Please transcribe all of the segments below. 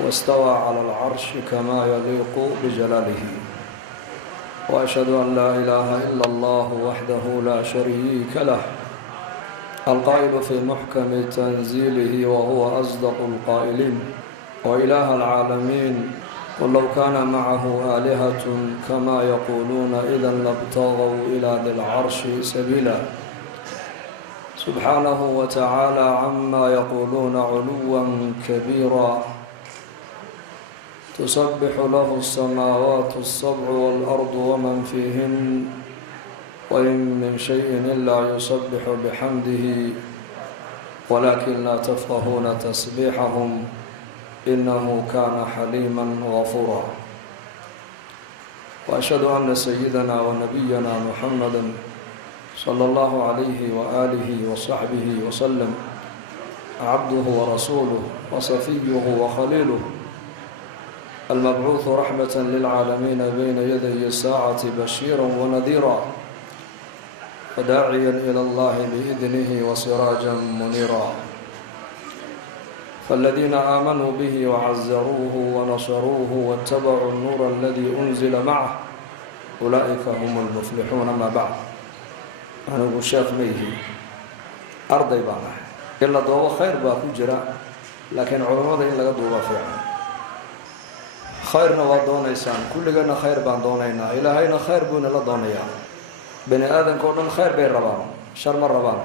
واستوى على العرش كما يليق بجلاله وأشهد أن لا إله إلا الله وحده لا شريك له القائل في محكم تنزيله وهو أصدق القائلين وإله العالمين قل لو كان معه آلهة كما يقولون إذا لابتغوا إلى ذي العرش سبيلا سبحانه وتعالى عما يقولون علوا كبيرا تسبح له السماوات السبع والأرض ومن فيهن وإن من شيء إلا يسبح بحمده ولكن لا تفقهون تسبيحهم إنه كان حليما غفورا وأشهد أن سيدنا ونبينا محمدا صلى الله عليه وآله وصحبه وسلم عبده ورسوله وصفيه وخليله المبعوث رحمة للعالمين بين يدي الساعة بشيرا ونذيرا وداعيا إلى الله بإذنه وسراجا منيرا فالذين آمنوا به وعزروه ونصروه واتبعوا النور الذي أنزل معه أولئك هم المفلحون ما بعد أنا أقول شيخ ميهي أرضي بانا إلا ضوء خير باكو جرا لكن علماء إلا ضوء فعلا خيرنا ودونيسان كلنا خير بان دونينا إلهينا خير بون لا دونيا بني آدم كودن خير بين ربان شر مر ربان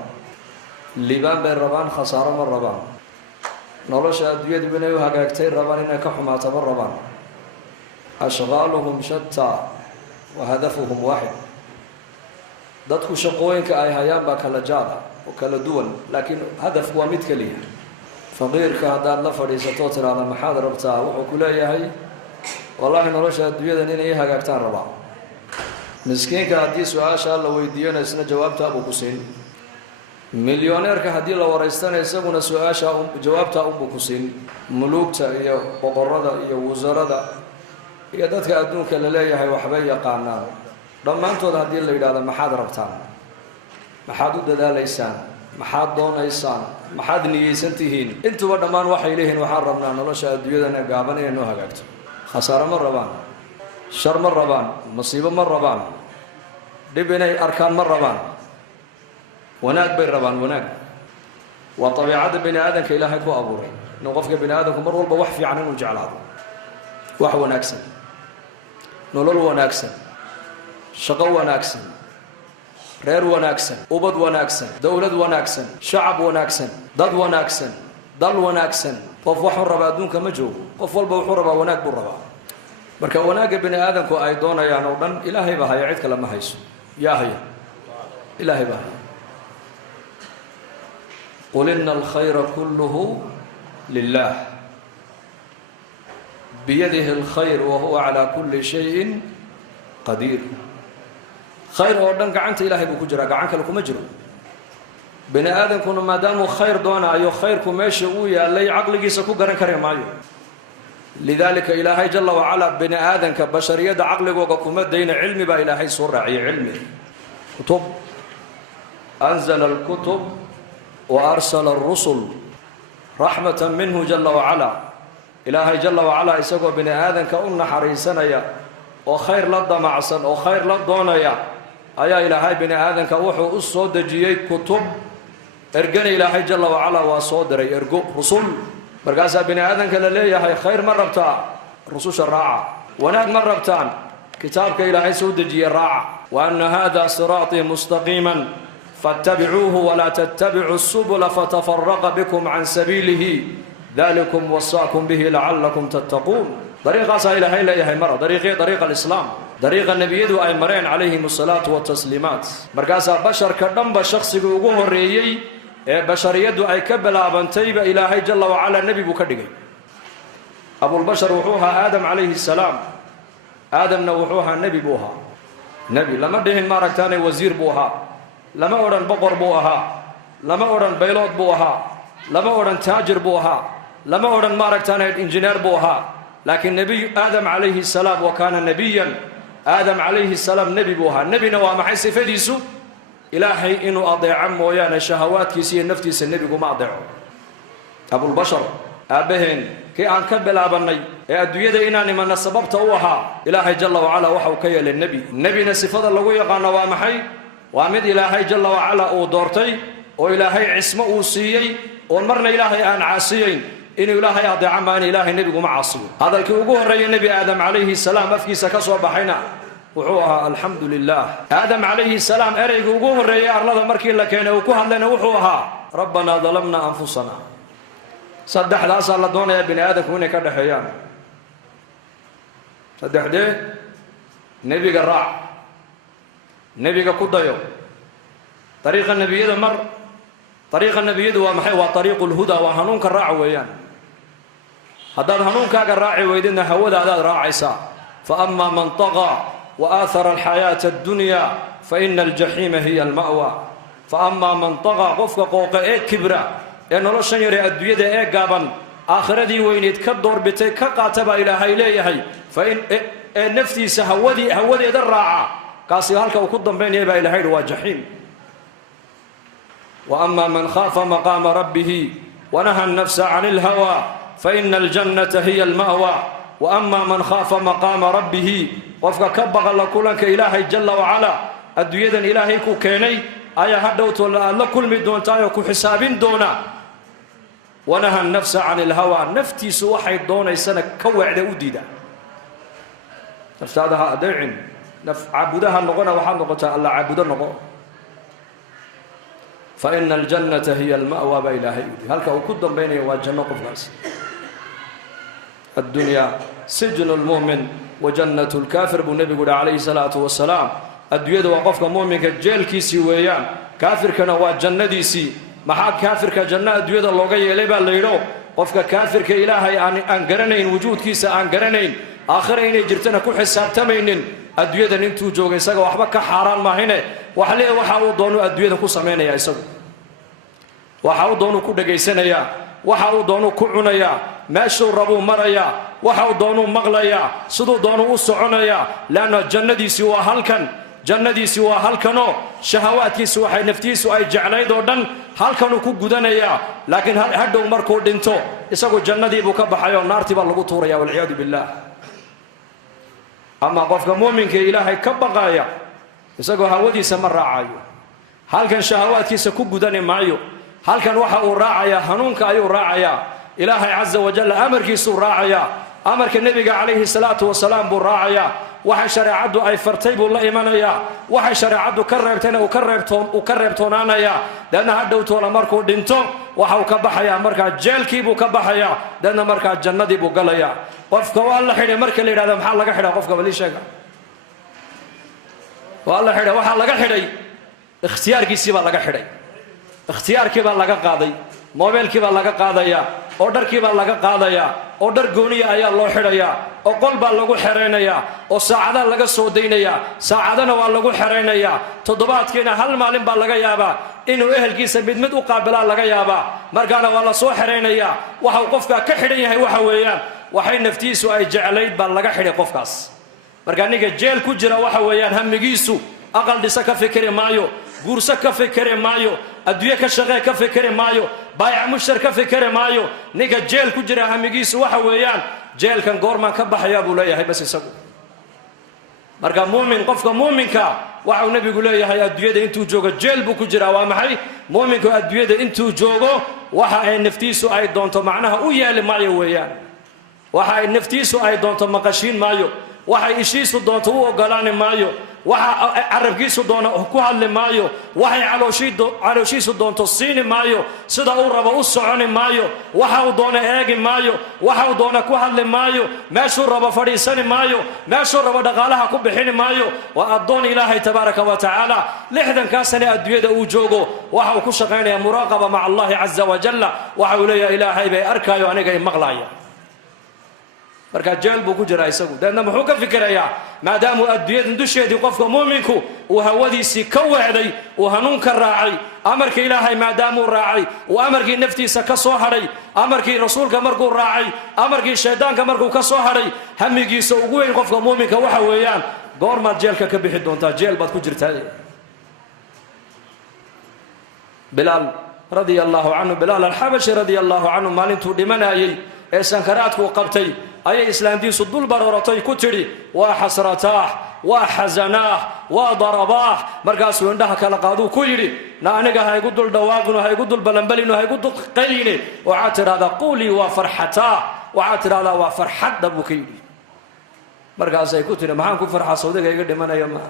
لبان بين ربان خسارة مر ربان nolosha adduunyadu inay u hagaagtay rabaan inay ka xumaato ma rabaan ashghaaluhum shatta wa hadafuhum waahid dadku shaqooyinka ay hayaan baa kala jaada oo kala duwan laakiin hadafku waa mid kaliya faqiirka hadaad la fadhiisato tiraada maxaad rabtaa wuxuu ku leeyahay wallahi nolosha adduunyada inay hagaagtaan rabaa miskiinka haddii su'aasha la weydiiyana isna jawaabta uu ku siin milyoneerka haddii la wareystana isaguna su-aasha jawaabta unbuu ku siin muluugta iyo boqorada iyo wasarada iyo dadka adduunka la leeyahay waxbay yaqaanaan dhammaantood haddii la yidhaahdo maxaad rabtaan maxaad u dadaalaysaan maxaad doonaysaan maxaad niyeysan tihiin intuba dhammaan waxay leeyihiin waxaan rabnaa nolosha adduunyadana gaaban inay noo hagaagto khasaaro ma rabaan shar ma rabaan masiibo ma rabaan dhib inay arkaan ma rabaan wanaag bay rabaan wanaag waa tabiicada bini aadamka ilaahay ku abuuray inuu qofka bini aadamku mar walba wax fiican inuu jeclaado wax wanaagsan nolol wanaagsan shaqo wanaagsan reer wanaagsan ubad wanaagsan dowlad wanaagsan shacab wanaagsan dad wanaagsan dal wanaagsan qof wuxuu rabaa adduunka ma joogo qof walba wuxuu rabaa wanaag buu rabaa marka wanaagga bini aadamku ay doonayaan oo dhan ilaahay baa haya cid kale ma hayso yaa haya ilaahay baa haya قل إن الخير كله لله بيده الخير وهو على كل شيء قدير خير ودن قعنت إلهي بكجرا قعنك لكم مجرو بني آدم كنا ما داموا خير دونا أيو خيركم ماشي ويا اللي عقلك يسكو قرن كريم معي لذلك إلهي جل وعلا بني آدم كبشرية عقلك وقكم دين علمي با إلهي سرعي علمي كتب أنزل الكتب وأرسل الرسل رحمة منه جل وعلا إلهي جل وعلا إسقوا بني آدم كأن حريسنا وخير لدى معصن وخير لدونيا أيا إلهي بني آدم كوحو الصود جيي كتب إرجن إلهي جل وعلا وصودري إرجو رسل برجاسا بني آدم كلا هي خير مرة بتاع رسوش الراعة وناك مرة بتاعن كتابك إلهي سود جيي الراعة وأن هذا صراطي مستقيما فاتبعوه ولا تتبعوا السبل فتفرق بكم عن سبيله ذلكم وصاكم به لعلكم تتقون طريقة سائلة هي مرة طريق الإسلام طريق النبي يدو أي مرين عليهم الصلاة والتسليمات مركاسا بشر كدنب شخص يقوم الرئيي بشر يدو أي كبلا بنتيب إلهي جل وعلا النبي بكدقي أبو البشر وحوها آدم عليه السلام آدم نوحوها النبي بوها نبي لما دهن ماركتاني وزير بوها لما أوران بقر بوها لما أوران بيلوت بوها لما أوران تاجر بوها لما أوران ماركتان إنجنير بوها لكن نبي آدم عليه السلام وكان نبيا آدم عليه السلام نبي بوها نبي نوى محيس فديسو إلهي إنه أضيع مويانا شهوات كيسي النفتيس النبي ما أضيعه أبو البشر aabaheen kii aan ka bilaabanay ee adduunyada inaan imanna sababta u ahaa ilaahay jalla wacala waxa uu ka yeelay nebina sifada lagu yaqaano waa maxay waa mid ilaahay jalla wacala uu doortay oo ilaahay cismo uu siiyey oon marna ilaahay aan caasiyeyn inuu ilaahay adeeca maan ilaahay nebiguma caasiyo hadalkii ugu horreeyay nebi aadam calayhi salaam afkiisa ka soo baxayna wuxuu ahaa alxamdu lilah aadam calayhi salaam ereygii ugu horreeyay arlada markii la keenay uu ku hadlayna wuxuu ahaa rabbanaa dalamna anfusana saddexdaasaa la doonayaa bini aadamku inay ka dhexeeyaan saddexdee nebiga raac nebiga ku dayo dariiqa nebiyada mar dariiqa nebiyadu waa maxay waa dariiqu lhuda waa hanuunka raaca weeyaan haddaad hanuunkaaga raaci weydidna hawadaadaad raacaysaa fa amaa man tagaa wa aahara alxayaata addunya fa ina aljaxiima hiya alma'wa fa amaa man tagaa qofka qooqa ee kibra ee noloshan yare adduunyada ee gaaban aakhiradii weyneed ka doorbitay ka qaata baa ilaahay leeyahay ee naftiisa hawadeeda raaca kaasi halka uu ku dambaynaya baa ilahay yidhi waa jaxiim wa amaa man khaafa maqaama rabbihi wanaha annafsa cani ilhawa fa ina aljannata hiya alma'wa wa amaa man khaafa maqaama rabbihi qofka ka baqa la kulanka ilaahay jalla wacala adduunyadan ilaahay ku keenay ayaa hadhowtoo aad la kulmi doontaayoo ku xisaabin doona wanaha annafsa cani ilhawa naftiisu waxay doonaysana ka weecda u diida naftaada ha adeecin naf caabudaha noqona waxaad noqotaa alla caabudo noqo fa ina aljannata hiya alma'wa baa ilaahay yidhi halka uu ku dambaynaya waa janno qofkaas addunyaa sijnu lmu'min wa jannatu lkaafir buu nebigu yihi calayhi salaatu wasalaam adduunyada waa qofka mu'minka jeelkiisii weeyaan kaafirkana waa jannadiisii maxaa kaafirka janno adduunyada looga yeelay baa la yidho qofka kaafirka ilaahay aan garanayn wujuudkiisa aan garanayn aakhira inay jirtana ku xisaabtamaynin adduunyadan intuu jooga isaga waxba ka xaaraan maahine waxa uu doonu adduunyada ku samaynaya isagu waxa uu doonu ku dhagaysanayaa waxa uu doonu ku cunayaa meeshuu rabuu marayaa waxa uu doonu maqlayaa siduu doonu u soconayaa laanna jannadiisii waa halkan jannadiisii waa halkanoo shahawaadkiisi waxay naftiisu ay jeclayd oo dhan halkanuu ku gudanayaa laakiin hadhow markuu dhinto isagu jannadiibuu ka baxayoo naartii baa lagu tuuraya walciyaadu billaah ama qofka muuminka ilaahay ka baqaaya isagoo hawadiisa ma raacayo halkan shahawaadkiisa ku gudani maayo halkan waxa uu raacayaa hanuunka ayuu raacayaa ilaahay caza wajalla amarkiisuu raacayaa amarka nebiga calayhi salaatu wasalaam buu raacayaa waxay shareecaddu ay fartay buu la imanayaa waxay shareecaddu ka reebtayna uu ka reebtoonaanayaa deedna hadhowtoola markuu dhinto waxa uu ka baxayaa markaa jeelkiibuu ka baxayaa deedna markaa jannadii buu galayaa qofka waa la xidhay marka la yidhahda maxaa laga xidhaa qofka balii sheega waa la xidhay waxaa laga xidhay ikhtiyaarkiisii baa laga xidhay ikhtiyaarkii baa laga qaaday moobeelkii baa laga qaadayaa oo dharkii baa laga qaadayaa oo dhar gooniya ayaa loo xidhayaa oo qol baa lagu xeraynayaa oo saacadaa laga soo daynayaa saacadana waa lagu xeraynayaa toddobaadkiina hal maalin baa laga yaabaa inuu ehelkiisa mid u qaabilaa laga yaabaa markaana waa la soo xeraynayaa waxa uu qofkaa ka xidhan yahay waxa weeyaan waxay naftiisu ay jeclayd baa laga xidhay qofkaas markaa ninka jeel ku jira waxa weeyaan hamigiisu aqal dhisa ka fikiri maayo guurso ka fikiri maayo adduunye ka shaqee ka fikiri maayo baayac mushtar ka fikiri maayo ninka jeel ku jira hamigiisu waxa weeyaan jeelkan goormaan ka baxayaa buu leeyahay bas isagu marka muumin qofka muuminka waxa uu nebigu leeyahay adduunyada intuu joogo jeel buu ku jiraa waa maxay muuminku adduunyada intuu joogo waxa ay naftiisu ay doonto macnaha u yeeli maayo weeyaan waxa ay naftiisu ay doonto maqashiin maayo waxay ishiisu doonto u ogolaani maayo waxa carabkiisu doona ku hadli maayo waxay calooshiisu doonto siini maayo sida uu rabo u soconi maayo waxa uu doona eegi maayo waxa uu doona ku hadli maayo meeshuu rabo fadhiisani maayo meeshuu rabo dhaqaalaha ku bixini maayo waa addoon ilaahay tabaaraka wa tacaala 60 sane adduunyada uu joogo waxa uu ku shaqaynayaa muraaqaba maca allahi caza wajalla waxa uu leeyahay ilaahay bay arkaayo aniga i maqlaaya marka jeel buu ku jiraa isagu deedna muxuu ka fikirayaa maadaamuu adduunyadan dusheedii qofka muuminku uu hawadiisii ka weecday uu hanuunka raacay amarka ilaahay maadaamuu raacay uu amarkii naftiisa ka soo hadhay amarkii rasuulka markuu raacay amarkii shaydaanka markuu ka soo hadhay hamigiisa ugu weyn qofka muuminka waxa weeyaan goormaad jeelka ka bixi doontaa jeel baad ku jirtaa bilaal radia allahu canhu bilaal alxabashi radia allahu canhu maalintuu dhimanayey ee sankaraadkuu qabtay ayay islaantiisu dul barooratay ku tidhi waa xasrataah waa xasanaah waa darabaah markaasuu indhaha kala qaaduu ku yidhi na aniga ha igu dul dhawaaqino ha igu dul ballanbalino ha igu dul qayline waxaad tidhahdaa quulii waa farxataah waxaad tidhahdaa waa farxadda buu ka yidhi markaasay ku tidhi maxaan ku farxaa sawdiga iga dhimanaya maa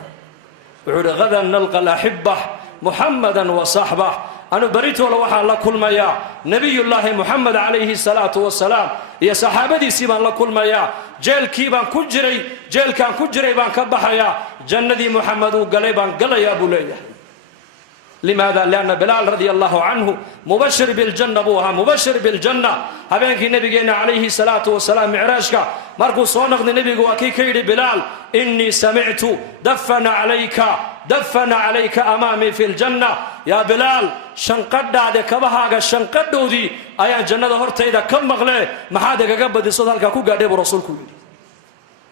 wuxuu idhi hadan nalqa alaxibbah muxammadan wa saxbah anu baritoola waxaan la kulmayaa nebiyullaahi muxamed calayhi salaatu wasalaam iyo saxaabadiisii baan la kulmayaa jeelkii baan ku jiray jeelkaan ku jiray baan ka baxayaa jannadii muxamed uu galay baan galayaa buu leeyahay limaada lianna bilaal radia allahu canhu mubashir biljanna buu ahaa mubashir biljanna habeenkii nebigeenna calayhi salaatu wasalaam micraajka markuu soo noqday nebigu waa kii ka yidhi bilaal innii samictu dafana calayka amaamii fi ljanna yaa bilaal shanqadhaade kabahaaga shanqadhoodii ayaan jannada hortayda ka maqle maxaad igaga badisood halkaa ku gaadhay buu rasuulku yidhi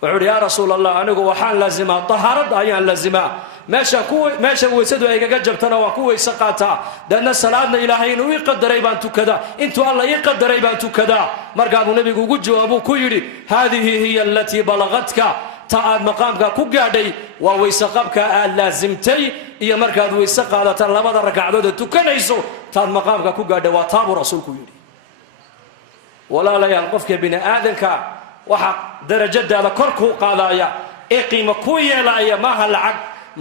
wuxuu idhi yaa rasuul allah anigu waxaan laazimaa tahaaradda ayaan laazimaa meesha weysadu ay igaga jabtana waan ku weyse qaataa deedna salaadna ilaahay inuu ii qadaray baan tukadaa intuu alla ii qadaray baan tukadaa markaabuu nebigu ugu jawaabuu ku yidhi haadihi hiya alatii balaqadka ta aad maqaamka ku gaadhay waa weyse qabka aad laasimtay iyo markaad weyse qaadataan labada ragcadood ee tukanayso taad maqaamka ku gaadhay waa taabuu rasuulku yidhi walaalayaal qofka bini aadanka waxa darajadaada kor kuu qaadaya ee qiimo kuu yeelaya maaha lacag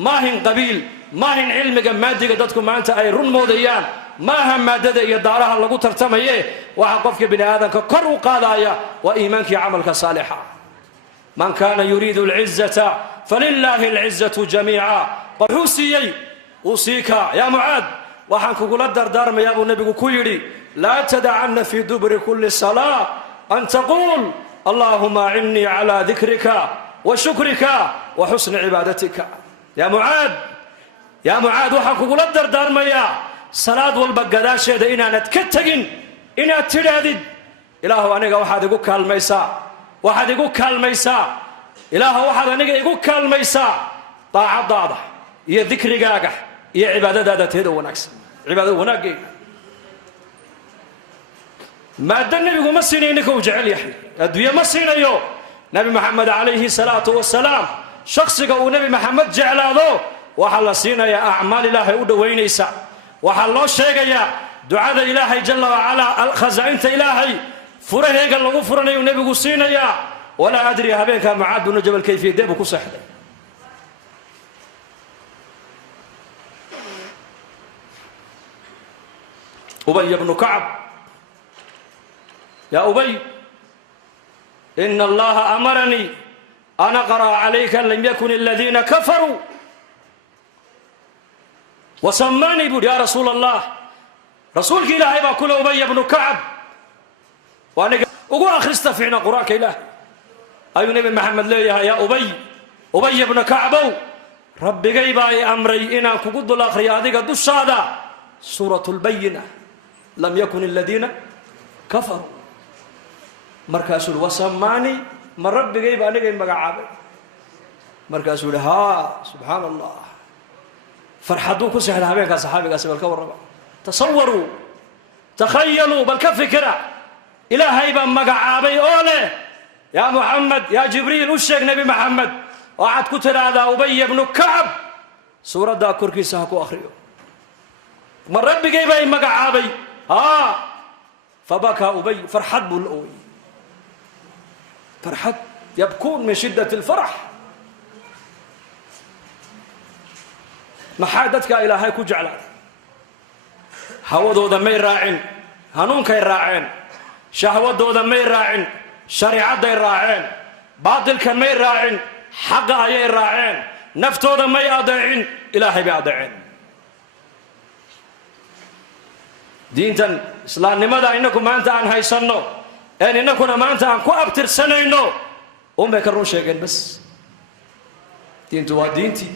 maahin qabiil maahin cilmiga maadiga dadku maanta ay run moodayaan maaha maadada iyo daaraha lagu tartamaye waxa qofka bini aadanka kor u qaadaya waa iimaankii camalka saalixa man kaana yuriidu alcizata falilaahi alcizatu jamiica wuxuu siiyey uu siika yaa mucaad waxaan kugula dardaarmayaa buu nebigu ku yidhi laa tadacanna fii duburi kulli salaa an taquul allaahuma acinnii calaa dikrika wa shukrika wa xusni cibaadatika yaa mucaad waxaan kugula dardaarmayaa salaad walba gadaasheeda inaanad ka tegin inaad tidhaahdid ilaahu aniga waxaad igu kaalmaysaa ilaahu waxaad aniga igu kaalmaysaa daacadaada iyo dikrigaaga iyo cibaadadaada teeda wanaagsan cibaadada wanaaggeega maada nebigu ma siinayo ninka uu jecel yahay adduunye ma siinayo nebi maxamed calayhi salaatu wasalaam shaksiga uu nebi maxamed jeclaado waxaa la siinayaa acmaal ilaahay u dhowaynaysa waxaa loo sheegayaa ducada ilaahay jalla wacalaa khasaa'inta ilaahay furaheega lagu furanayu nebigu siinayaa walaa adri habeenkaa mucaad binu jabal kayfiyadee buu ku seexday ubay bnu kacab yaa ubay ina allaha amaranii an aqra'a calayka lam yakun aladiina kafaruu wasamaanii buuhi yaa rasuula allah rasuulka ilaahay baa kule ubay bnu kacab waa niga ugu akhrista fiicna qur-aanka ilaahay ayuu nebi maxamed leeyahay yaa ubay bnu kacbow rabbigay baa i amray inaan kugu dul akhriyo adiga dushaada suuratu lbayina lam yakun aladiina kafaruu markaasuu yihi wasamaanii ma rabbigayba anigay magacaabay markaasuu yihi haa subxaana allah farxadduu ku seexda habeenkaa saxaabigaasi bal ka warraba tasawaruu takhayaluu bal ka fikira ilaahay baa magacaabay oo leh yaa muxamed yaa jibriil u sheeg nebi maxamed waxaad ku tidhaahdaa ubay bnu kacab suuraddaa korkiisa ha ku akhriyo ma rabbigay baa i magacaabay haa fabakaa ubay farxad buu la ooyey farxad yabkuun min shiddat alfarax maxaa dadka ilaahay ku jeclaaday hawadooda may raacin hanuunkay raaceen shahwadooda may raacin shariicadday raaceen baatilka may raacin xaqa ayay raaceen naftooda may adeecin ilaahay bay adeeceen diintan islaamnimada inaku maanta aan haysanno een inakuna maanta aan ku abtirsanayno unbay ka run sheegeen bas diintu waa diintii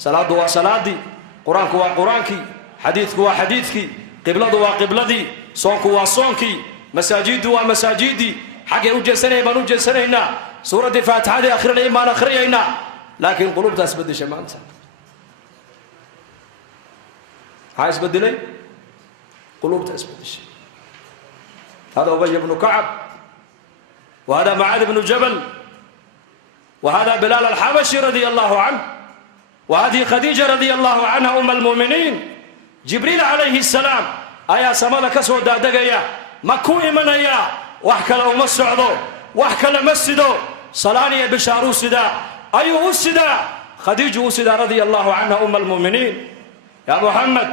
salaadu waa salaadii qur-aanku waa qur-aankii xadiidku waa xadiidkii qibladu waa qibladii soonku waa soonkii masaajiddu waa masaajidii xaggay u jeesanaya baan u jeesanaynaa suuraddii faatixadii akhrinaya baan akhriyaynaa laakiin qulubtaa isbedeshay maanta maxaa isbedelay قلوب تثبت. هذا أبي بن كعب، وهذا معاذ بن جبل، وهذا بلال الحبشي رضي الله عنه، وهذه خديجة رضي الله عنها أم المؤمنين. جبريل عليه السلام أيا سمالا كسو دادقيا مكو إمنيا وحكا لو مسعدو وحكا لمسدو صلاني بشارو سدا أيو سدا خديجة سدا رضي الله عنها أم المؤمنين. يا محمد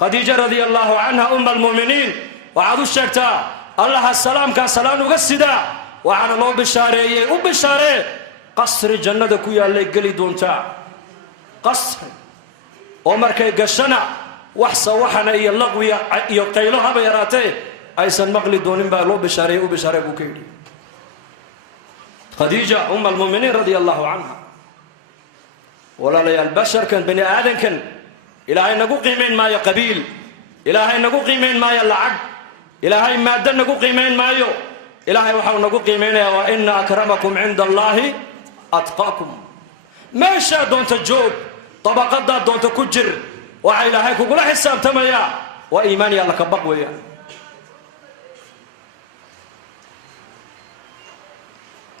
خديجة رضي الله عنها أم المؤمنين وعدو الشكتا الله السلام كان سلام وقسدا وعن الله بشاري وبشاري قصر جنة كويا اللي قلي دونتا قصر عمر كي قشنا وحصا وحنا إيا اللغو يقيلوها بيراتي أيسا مغلي دونين با الله بشاري وبشاري بوكيدي. خديجة أم المؤمنين رضي الله عنها ولا لي البشر كان بني آدم كان إلهي نقو قيمين ما يقبيل، إلهي نقو قيمين ما يلعق، إلهي ما دن نقو قيمين ما يو، إلهي وحاو نقو قيمين وإن أكرمكم عند الله أتقاكم. ما شاء دون تجوب طبقات دون تكجر وعا إلهي كقول حساب تميا وإيماني الله كبق ويا.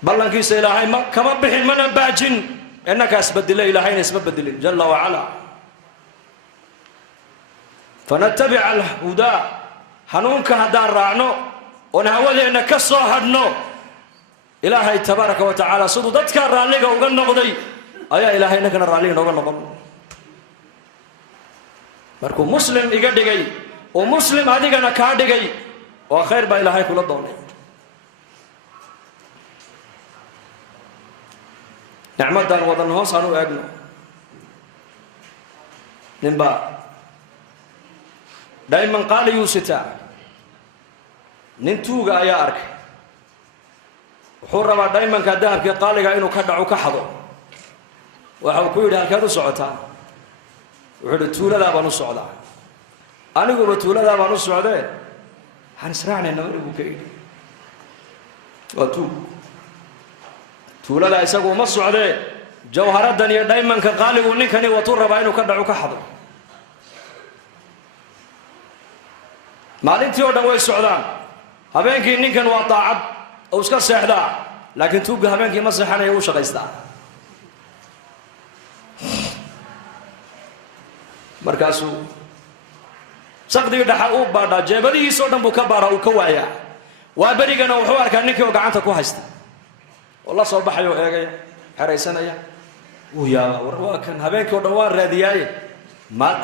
بلن كيس إلهي ما كما بحين من باجن إنك أسبدل إلهي أسبدل جل وعلا. فنتبع الهدى حنونك هدار رعنو ونهودي إنك الصاحدنو إلهي تبارك وتعالى صدودتك الراليق وقال نقضي أيا إلهي إنك الراليق وقال نقضي مركو مسلم إيقادي ومسلم هذيك أنا كادي وخير با إلهي كل الضوني. نعمة الوطن هو صانو أجنو نبا دائما قال يوستا ننتوغا يا أرك وحرما دائما كدهر قال إنه كدعو كحضو وحوكوي ده كذا صعتا وحد تولا لا بنو صعدا أنا قلت تولا لا بنو صعدا هنسرعنا النور بوكيد وتو تولا لا يسقو مصر عليه جوهرات دنيا دائما كقالب ونكني وطر بعينه كدعو كحضر maalintii oo dhan way socdaan habeenkii ninkan waa taacad oo iska seexdaa laakiin tuuga habeenkii ma seexanayo uu shaqaystaa markaasuu saqdiga dhaxa uu baadha jeebadihiisa oo dhan buu ka baara uu ka waayaa waa berigana wuxuu arkaa ninkii oo gacanta ku haysta oo la soo baxayo eegay xareysanaya uu yaaba waa kan habeenkii oo dhan waa raadiyay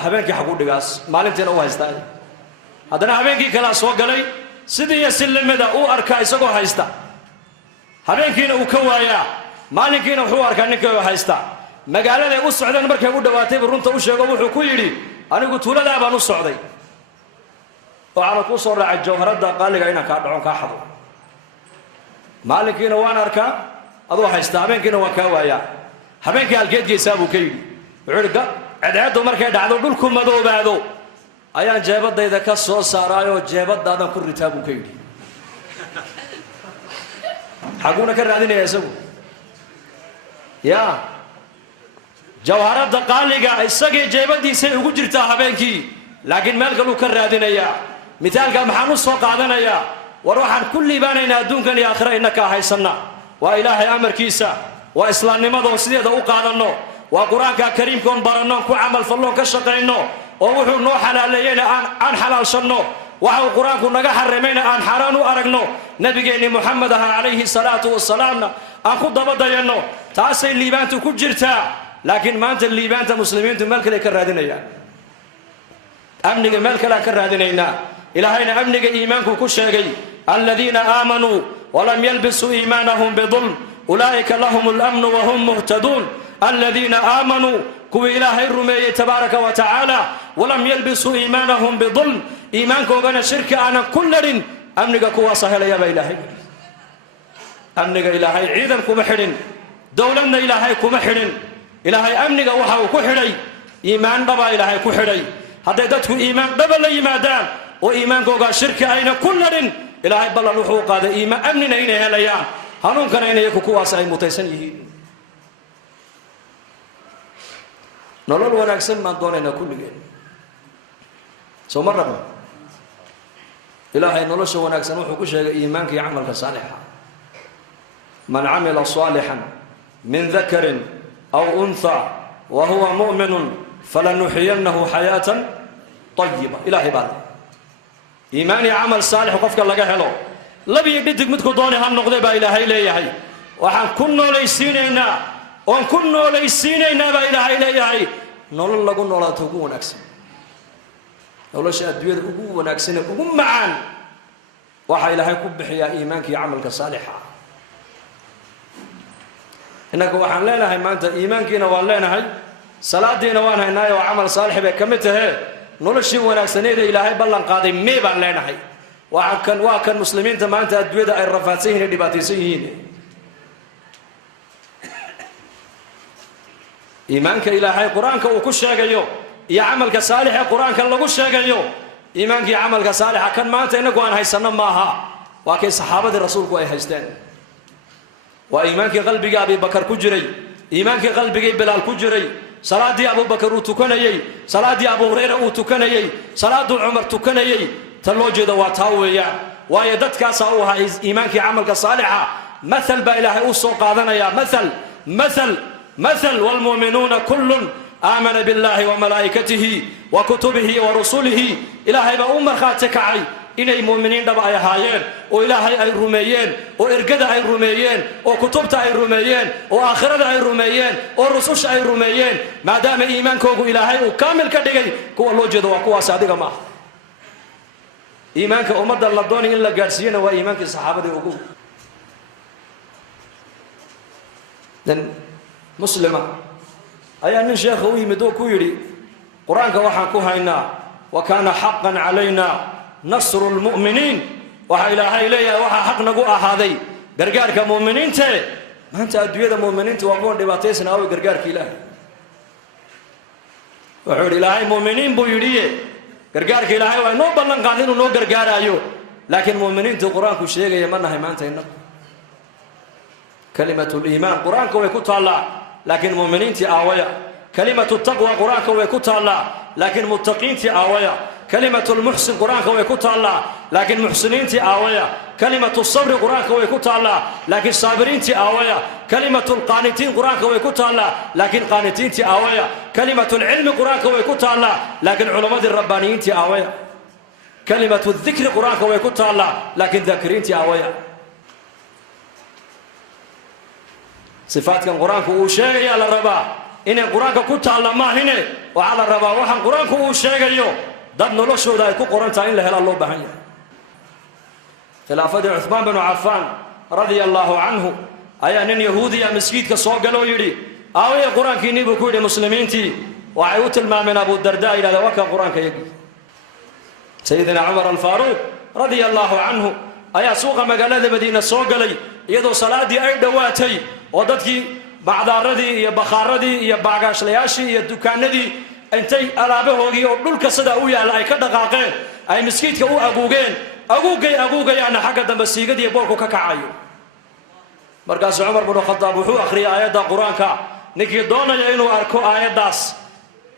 habeenkii xaq u dhigaas maalintiina uu haystaa haddana habeenkii kala soo galay sidii yaslimada uu arkaa isagoo haysta habeenkiina uu ka waayaa maalinkiina wuxuu arkaa ninkii oo haysta magaalada u socdaan markay u dhawaatay runta u sheego wuxuu ku yiri anigu tuulada baan u socday oo aan ku soo raacay jawharada qaaliga inaan ka dhacon ka xado maalinkiina waan arkaa adoo haysta habeenkiina waa ka waayaa habeenkii halkeedgiisa buu ka yiri wuxuu cadceedu markay dhacdo dhulku madoobaado ayaan jeebadayda ka soo saaraayo jeebadaadan ku ritaa buu ka yiri xaguna ka raadinaya isagu ya jawharada qaaliga isagii jeebadiisa ugu jirtaa habeenkii laakiin meel kale uu ka raadinaya mithaalka maxaan u soo qaadanaya war waxaan kulli baanayna adduunkan iyo aakhira inaka haysana waa ilaahay amarkiisa waa islaamnimada sideeda u qaadano waa quraanka kariimkoon barano ku amal fallo ka shaqeyno oo wuxuu noo xalaaleeyay aan xalaalshanno waxa uu quraanku naga xarimeyna aan xaraan u aragno nabigeena Muhammad alayhi salatu wassalaam aan ku dabadayno taasay liibaantu ku jirtaa laakiin maanta liibaanta muslimiintu meel kale ka raadinayaan amniga meel kale ka raadinayna ilaahayna amniga iimaanku ku sheegay alladina aamanu wa lam yalbisu iimaanahum bidhulm ulaika lahumul amn wa hum muhtadun alladina aamanu كوي إلهي الرمي تبارك وتعالى ولم يلبسوا إيمانهم بظلم إيمانك وغنى شركة أنا كلن أمنك كوا سهل يا إلهي أمنك إلهي عيدا كمحرن دولنا إلهي كمحرن إلهي أمنك وحاو كحري إيمان بابا إلهي كحري هددته إيمان بابا لإيمادان وإيمانك وغنى شركة أين كلن إلهي بلا لحوق هذا إيمان أمننا إنه هليا هنون كان إنه يكو كوا سهل متيسنيه nolol wanaagsan ma doonayna kulligeen soo marraba ilaahay nolosha wanaagsan wuxuu ku sheegay iimaanka iyo camalka saalixa man camila saalihan min dakarin aw untha wa huwa mu'minun falanuxyiyannahu xayaatan tayiba ilaahay baa iimaan iyo camal saalix qofka laga helo labiyo dhidig midku doonay ha noqday baa ilaahay leeyahay waxaan ku noolaysiinaynaa baa ilaahay leeyahay nolol lagu noolaato ugu wanaagsan nolosha adduunyada ugu wanaagsan ugu macaan waxa ilaahay ku bixiyaa iimaanka iyo camalka saalixa innaka waxaan leenahay maanta iimaankiina waan leenahay salaadiina waan haynaa oo camal saalix bay ka mid tahay noloshii wanaagsaneed ee ilaahay ballan qaaday mee baan leenahay waa kan muslimiinta maanta adduunyada ay rafaadsan yihiin dhibaataysan yihiin iimaanka ilaahay qur-aanka uu ku sheegayo iyo camalka saalixa qur-aanka lagu sheegayo iimaanka iyo camalka saalixa kan maanta inagu aan haysanno maaha waa kay saxaabadii rasuulku ay haysteen waa iimaankii qalbigii abibakar ku jiray iimaankii qalbigii bilaal ku jiray salaadii abubakar uu tukanayey salaadii abu hurayra uu tukanayey salaaduu cumar tukanayey ta loo jeeda waa taa weeyaan waayo dadkaasaa u ahaa iimaankii camalka saalixa mathal baa ilaahay u soo qaadanaya مثل والمؤمنون كل آمن بالله وملائكته وكتبه ورسله إلهي بأمر خاتكعي إني مؤمنين دبا أي هايين وإلهي أي رميين وإرقد أي رميين وكتبت أي رميين وآخرة أي رميين ورسوش أي رميين ما دام إيمان كوكو إلهي وكامل كدقي كو الله جدو وكو صادق ما إيمانك أمد الله دوني إلا قارسيين وإيمانك الصحابة دي وكو muslima ayaa nin sheekha u yimid oo ku yidhi qur-aanka waxaan ku haynaa wa kaana xaqan calayna nasru lmu'miniin waxa ilaahay leeyahay waxaa xaq nagu ahaaday gargaarka mu'miniinte maanta adduunyada mu'miniinta waa kuwan dhibaataysan aaway gargaarka ilaahay wuxuu yidhi ilaahay mu'miniin buu yidhiye gargaarka ilaahay waa inoo ballan qaad inuu noo gargaaraayo laakiin mu'miniintu qur-aanku sheegaya ma nahay maanta innagu kalimatu liimaan qur-aanka way ku taallaa لكن مؤمنينتي آوية كلمة التقوى قرآنك ويكوت الله لكن متقينتي آوية كلمة المحسن قرآنك ويكوت الله لكن محسنينتي آوية كلمة الصبر قرآنك ويكوت الله لكن صابرينتي آوية كلمة القانتين قرآنك ويكوت الله لكن قانتينتي آوية كلمة العلم قرآنك ويكوت الله لكن علماء الربانيينتي آوية كلمة الذكر قرآنك ويكوت الله لكن ذاكرينتي آوية صفات كان قرآنك وشيء على الربا إن قرآنك كنت على ما هنا وعلى الربا وحن قرآنك وشيء اليوم ضد نلوش وذا يكون قرآن تعين له الله بهنيا خلافة عثمان بن عفان رضي الله عنه أيان يهودي مسجد كسوق قالوا يري أوي قرآن كيني بكل مسلمين تي وعيوت الماء من أبو الدرداء إلى ذوك قرآن كيجي سيدنا عمر الفاروق رضي الله عنه أيا سوق مقالة مدينة سوق لي يدو صلاة أي دواتي ودتكي بعد الردي يا بخاردي يا باقاش لياشي يا دكاندي أنتي ألابهوجي ودول كسدا ويا لا يكدا قاقين أي مسكيت كأو أبوجي أنا حاجة دم السيجة دي بوركو كعايو مركز عمر بن الخطاب وحو أخري آيات القرآن كا نكي دونا ينو أركو آيات داس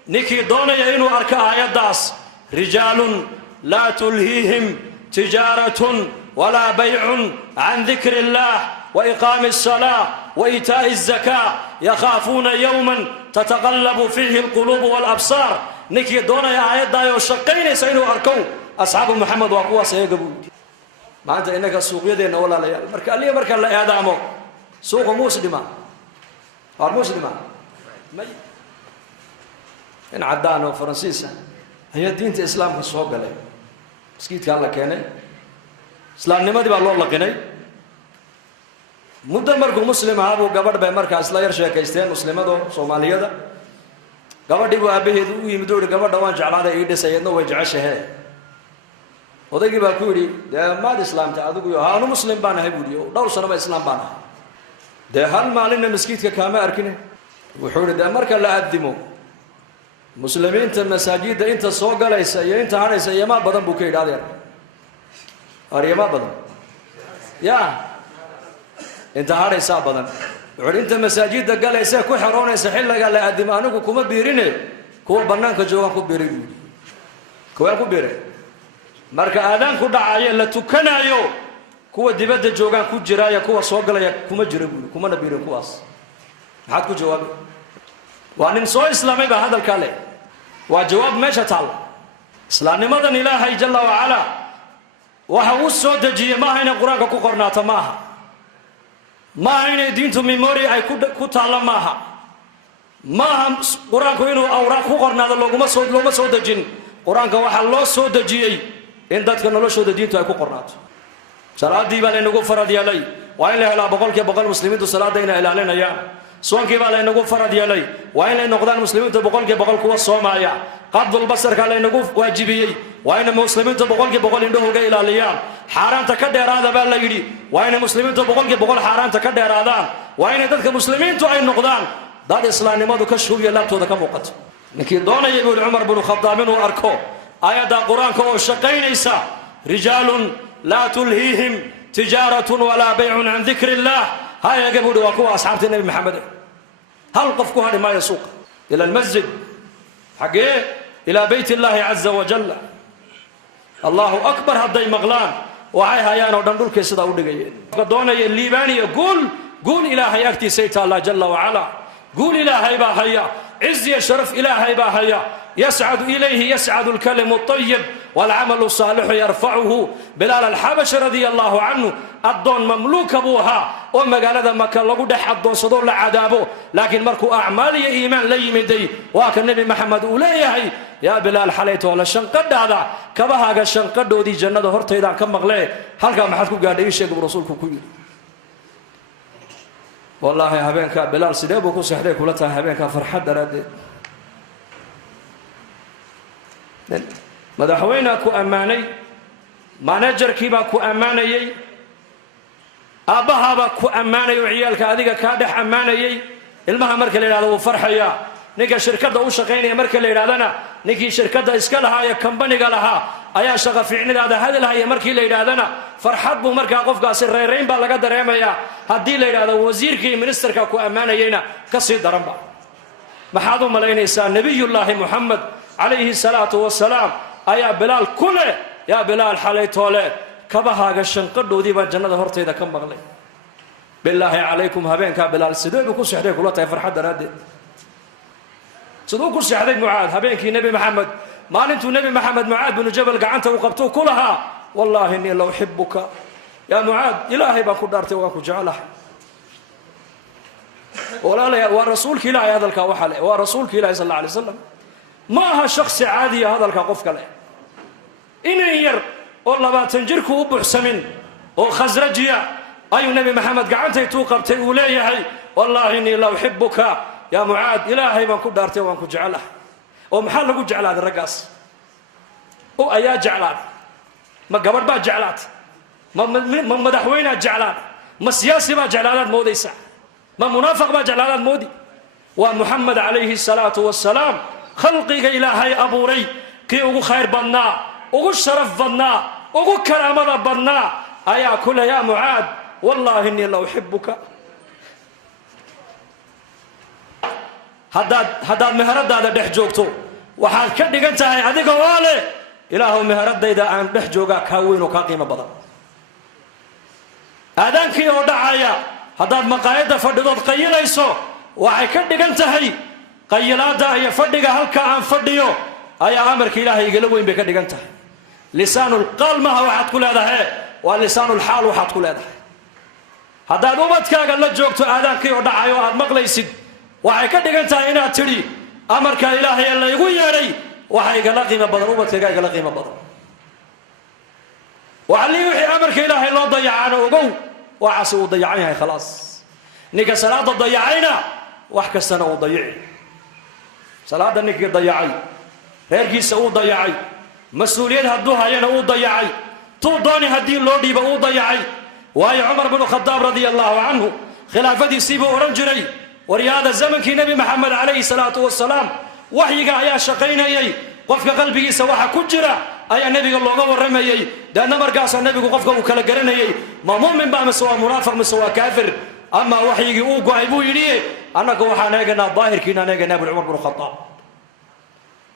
نكي دونا ينو أركو آيات داس رجال لا تلهيهم تجارة ولا بيع عن ذكر الله وإقام الصلاة وإيتاء الزكاة يخافون يوما تتقلب فيه القلوب والأبصار نكي دونا يا آيات دايو شقين سينو أركو أصحاب محمد وقوة سيقبو ما أنت إنك السوق يدين ولا ليال مركا لا يدامو سوق مسلمة مسلمة مي إن عدانو فرنسيسا هي دينة الإسلام في السوق لي مسكيت قال لك يعني إسلام نمدي بالله الله كني muddo markuu muslim ahaa buu gabadh bay markaas la yar sheekaysteen muslimadu Soomaaliyada gabadhii buu aabaheedu u yimid oo gabadha waan jeclaaday ii dhisayna way jeceshahay odaygii baa ku yiri maad islaamta adigu iyo aanu muslim baan ahay buu dhowr sano ba islaam baan ahay de hal maalin masjidka kaama arkin wuxuu yiri marka la aadimo muslimiinta masaajida inta soo galaysa iyo inta hanaysa yama badan buu ka yiraahday ariyama badan ya انت هاري سابدا انت مساجد قاليسا كو خيرونيسا خيلغا لا ادم انغو كوما بيرينه كو بنانكا جوغان كو بيري كو بيري marka aadaanku dhacayo la tukanayo kuwa dibadda joogaan ku jiraaya kuwa soo galaya kuma jira buuli kuma nabiirin kuwaas maxaad ku jawaabay waa nin soo islaamay baa hadalkaa leh waa jawaab meesha taal islaamnimadan ilaahay jalla wa ala waxa uu soo dejiyay maaha inay quraanka ku qornaato maaha inay diintu memory ay ku taala maaha quraanku inuu awraaq ku qornaado looma soo dejin quraanka waxa loo soo dejiyay in dadka noloshooda diintu ay ku qornaato salaadii baa laynagu farad yeelay waa in la helaa boqolkiiba muslimiintu salaada inay ilaalinayaan soonkii baa laynagu farad yeelay waa inay noqdaan muslimiintu boqolkiiba kuwa soomaya qadul basarka laynagu waajibiyey waa in muslimiintu boqolkiiba indhahooga ilaaliyaan xaaraanta ka dheeraada baa la yidhi waa in muslimiintu boqolkiiba xaaraanta ka dheeraadaan waa in dadka muslimiintu ay noqdaan dad islaamnimadu ka shuubiya laabtooda ka muuqato ninkii doonaya ibn Umar ibn Khattab inuu arko aayada quraanka oo shaqaynaysa rijaalun la tulhihim tijaratun wala bay'un an dhikrillah هاي قبل وقوة أصحاب النبي محمد هل قفكوا هذه ما يسوق إلى المسجد حقه إلى بيت الله عز وجل الله أكبر هذا مغلان وعي هيانا ودندول كيسدا ودقيين قدونا الليباني قول إلهي أكتي سيت الله جل وعلا قول إلهي باهيا عز يا شرف إلهي باهيا يسعد إليه يسعد الكلم الطيب والعمل الصالح يرفعه بلال الحبش رضي الله عنه الدون مملوك أبوها وما قال هذا ما كان لقود حد صدور لعذابه لكن مركو أعمالي إيمان لي مدي وكان النبي محمد أوليه يا بلال حليته ولا شنقد هذا كبها قال شنقد ودي جنة هرت إذا كم مغلي هل كان محدكو قال إيش يقول رسولكم كل والله هبينك بلال سيدابك وسحريك ولا هبينك فرحة دراد madaxweynaha ku ammaanay managerkii baa ku ammaanayay aabbaha baa ku ammaanay oo ciyaalka adiga ka dhex ammaanayay ilmaha marka la yiraahdo uu farxaya ninka shirkadda u shaqeynaya marka la yiraahdana ninkii shirkadda iska lahaa ee company-ga lahaa ayaa shaqo fiicnidaada hadalhaya markii la yiraahdana farxad buu markaa qofkaasi reereyn baa laga dareemayaa haddii la yiraahdo wasiirkii ministerka ku ammaanayayna ka sii daranba maxaad u malaynaysaa nabiyullaahi muxamed عليه الصلاة والسلام أيا بلال كله يا بلال حليتوله كبها قشنقد ودي بالجنة هرتي إذا كم بغلي بالله عليكم هبين كبلال سدوي بكوس يحديك ولا تفرح حد راد سدوي كوس يحديك معاذ هبين كي نبي محمد ما أنتوا نبي محمد معاذ بن جبل قعنته وقبتوه كلها والله إني لو أحبك يا معاذ إلهي بكون دارتي وأكو جعله ولا لا ورسولك لا هذا الكوحل ورسولك لا صلى الله عليه وسلم ما هو شخص عادي هذا الكقف كله إن ير والله بتنجرك وبحسمين وخزرجيا أي النبي محمد قعنت يتوقف تقولي هي والله إني لو أحبك يا معاذ إلهي ما كنت دارته وما كنت جعله ومحل كنت جعل هذا الرقاص وأيا جعلات ما قبل بقى جعلات ما مدحوينا جعلات ما سياسي ما جعلات مودي سع ما منافق ما جعلات مودي ومحمد عليه الصلاة والسلام خلقك إلهي أبو ري كي أقول خير بنا أقول شرف بنا أقول كرامة بنا أيا كل يا معاذ والله إني لو أحبك هداد مهرد هذا دحجوكتو وحال كدق أنت هذيك والي إله مهرد إذا أن دحجوكا كاوين وكاقيمة بدر هذان كي ودعايا هداد مقايدة فردود قيليسو وحال كدق أنت هي قيلادا يا فدغا halka aan fadhiyo ayaa amarka ilaahay igala weyn bay ka dhigan tahay lisaanul qalma waxaad ku leedahay waa lisaanul haal waxaad ku leedahay hadaad ubadkaaga la joogto aadaankii oo dhacayo aad maqlaysid waxay ka dhigan tahay inaad tiri amarka ilaahay la igu yeeray waxa igala qiimo badan ubadkaaga igala qiimo badan wali wixii amarka ilaahay loo dayacana ogow waxa uu dayacan yahay khalaas ninka salaada dayacayna wax kastana uu dayacay صلاة النك ضيعي رجيس أو ضيعي مسؤولية هدوها ينا أو ضيعي توداني هدين لودي بأو ضيعي وهي عمر بن الخطاب رضي الله عنه خلافة سيبه ورنجري ورياض الزمن كي نبي محمد عليه الصلاة والسلام وحيك يا شقينا يي قفك قلبي سواح كجرة أي النبي الله ورمى يي ده نمر قاس النبي قفك وكلا جرنا يي ما مؤمن بقى مسوا منافق مسوا كافر أما وحيك أو قايبو يليه أنا كوحنا جنا ظاهر كنا نجنا ابن عمر بن الخطاب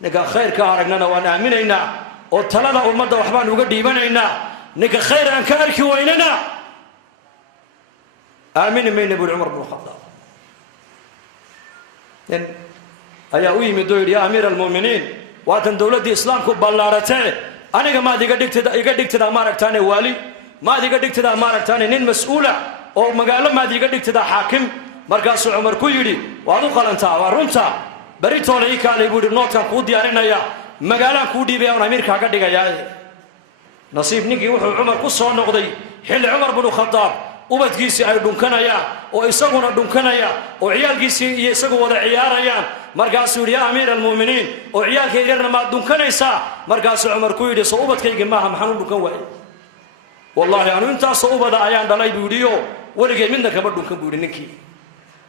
نجا خير كارجنا وأنا أميننا oo talada ummadda waxbaan uga dhiibanaynaa ninka khayr aan ka arki weynana aamini mayna buu Umar ibn Khattab ayaa u yimid oo yidhi yaa amiir almu'miniin waatan dowladdii islaamku ballaaratee aniga maad iga dhigtada maaragtaane waali maad iga dhigtada maaragtaane nin mas-uula oo magaalo maad iga dhigtada xaakim markaasuu Cumar ku yidhi waad u qalantaa waa runta beritoole ii kaalay buu yidhi noodkaan kuu diyaarinaya magaalaan kuu dhiibaya oon amiirkaa ka dhigayaa nasiib ninkii wuxuu Cumar ku soo noqday xilli Cumar ibn Khattab ubadkiisii ay dhunkanayaan oo isaguna dhunkanaya oo ciyaalkiisii iyo isagu wada ciyaarayaan markaasuu yidhi yaa amiir almu'miniin oo ciyaalkaygana maad dhunkanaysaa markaasuu Cumar ku yidhi soo ubadkayga maaha maxaan u dhunkan waaye wallaahi anu intaasoo ubada ayaan dhalay buu yidhi oo weligay midna kama dhunkan buu yidhi ninkii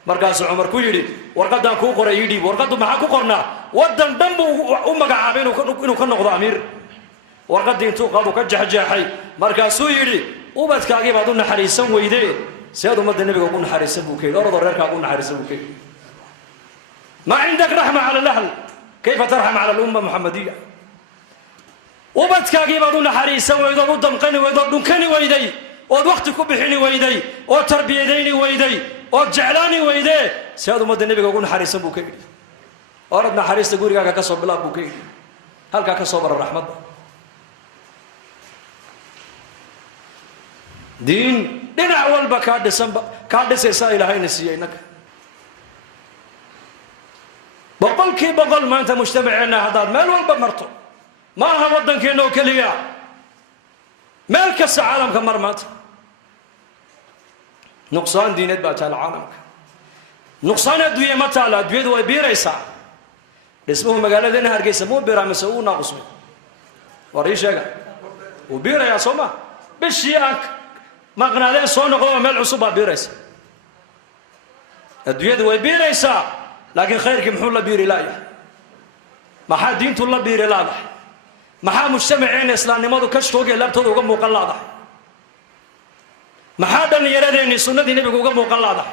markaasuu Cumar ku yidhi warqaddaan kuu qoray ii dhiib warqaddu maxaa ku qornaa waddan dhan buu u magacaabay inuu ka noqdo amiir warqaddii intuu qaadu ka jexjeexay markaasuu yidhi ubadkaagii baad u naxariisan weydee seed ummadda nebiga ugu naxariisan buu ka yidhi orodoo reerkaaga u naxariisan buu ka yidhi maa cindak raxma cala alahl kayfa tarxam cala alumma muxamadiya ubadkaagii baad u naxariisan weyday ood u damqani weyday ood dhunkani weyday ood wakhti ku bixini weyday ood tarbiyadayni weyday ood jeclaani weydee seed ummadda nebiga ugu naxariisan buu ka yidhi orad naxariista gurigaaga ka soo bilaab buu ka yidhi halkaa ka soo bara raxmadda diin dhinac walba kaa dhisaysaa ilaahayna siiyey innaga boqolkiiba boqol maanta mujtamaceenna haddaad meel walba marto ma aha waddankeenna oo keliya meel kasta caalamka mar maanta nuqsaan diineed baa taala caalamka nuqsaan adduunye ma taala adduunyadu way biiraysaa dhismuhu magaaladeena Hargeysa muu biiraa mise uu naaqusmay war ii sheega wuu biirayaa soo ma bishii aan maqnaadeen soo noqdo meel cusub baa biiraysa adduunyadu way biiraysaa laakiin khayrkii muxuu la biiri laayahay maxaa diintu la biiri laadahay maxaa mujtamaceena islaamnimadu ka shtoogay laabtooda uga muuqan laadahay maxaa dhallinyaradeenni sunnadii nebigu uga muuqan laadahay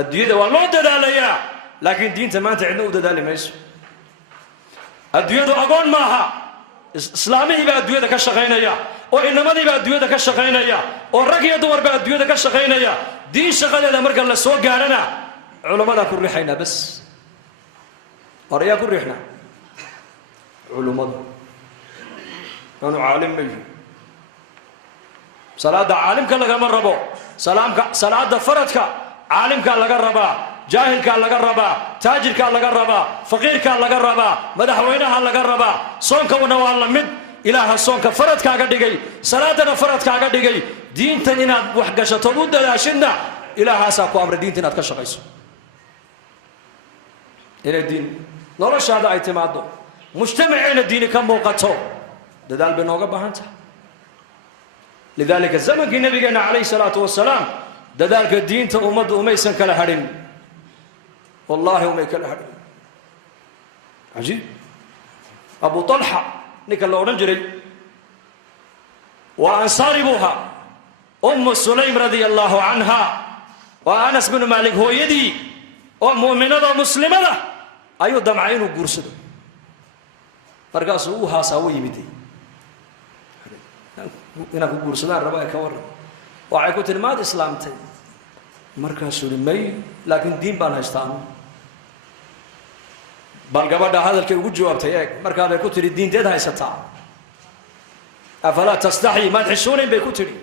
adduunyada waa loo dadaalayaa laakiin diinta maanta cidna u dadaali mayso adduunyadu agoon maaha islaamihii baa adduunyada ka shaqaynaya oo inamadii baa adduunyada ka shaqaynaya oo rag iyo dumar baa adduunyada ka shaqaynaya diin shaqadeeda marka la soo gaarana culimmadaan ku riixaynaa bas hor ayaa ku riixnaa culimmadu aanu caalim ma yihin salaada caalimka lagama rabo salaada faradka caalimkaa laga rabaa jaahilkaa laga rabaa taajirkaa laga rabaa faqiirkaa laga rabaa madaxweynaha laga rabaa soonkauna waa la mid ilaaha soonka faradkaaga dhigay salaadana faradkaaga dhigay diintan inaad wax gashatood u dadaashidna ilaahaasaa ku amray diinta inaad ka shaqayso inay diin noloshaada ay timaado mujtamaceena diini ka muuqato dadaal bay nooga baahan tahay lidaalika zamankii nabigeena calayhi salaatu wasalaam dadaalka diinta ummaddu umaysan kala hadhin والله وما يكل أحد عجيب أبو طلحة نك الله نجري وأنصاري بوها أم سليم رضي الله عنها وأنس بن مالك هو يدي مؤمنة ومسلمة أيو دمعين وقرصد فرقاسوها سوي مدي أنا قرصدان رباك ور وعيكوت الماد إسلامتي مركز سلمي لكن دين بان هستان بل gabadha hadalkay ugu jawaabtay eeg markaa bay ku tiri diinteed haysataa afala tastahi ma xishoonin bay ku tiri